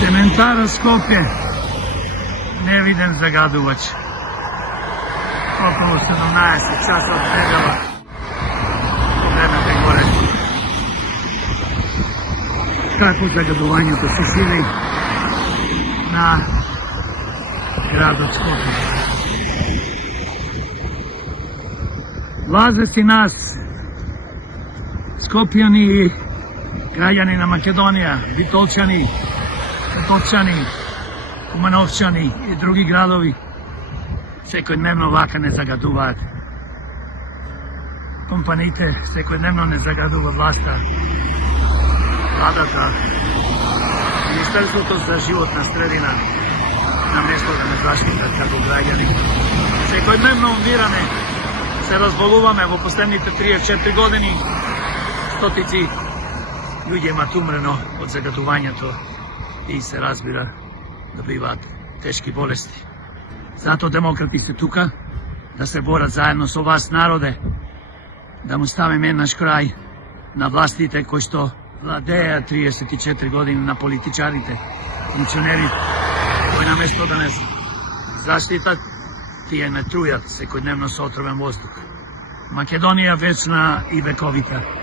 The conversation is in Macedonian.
Цементара Скопје, невиден загадувач. Околу 17 часот недела. Погледнете горе. Како загадувањето се шири на градот Скопје. Лазе си нас, Скопјани и граѓани на Македонија, Битолчани, Поточани, Кумановчани и други градови, секојдневно вака не загадуваат. Компаниите секојдневно не загадува власта, владата, Министерството за животна средина, на место да не заштитат како граѓани. Секојдневно умираме, се разболуваме во последните 34 години, стотици луѓе имаат умрено од загадувањето и се разбира добиваат тешки болести. Затоа демократи се тука да се борат заедно со вас, народе, да му ставиме еднаш крај на властите кои што владеа 34 години, на политичарите, функционерите, кои на место да не заштитат, тие не трујат секојдневно со отровен воздух. Македонија вечна и вековита.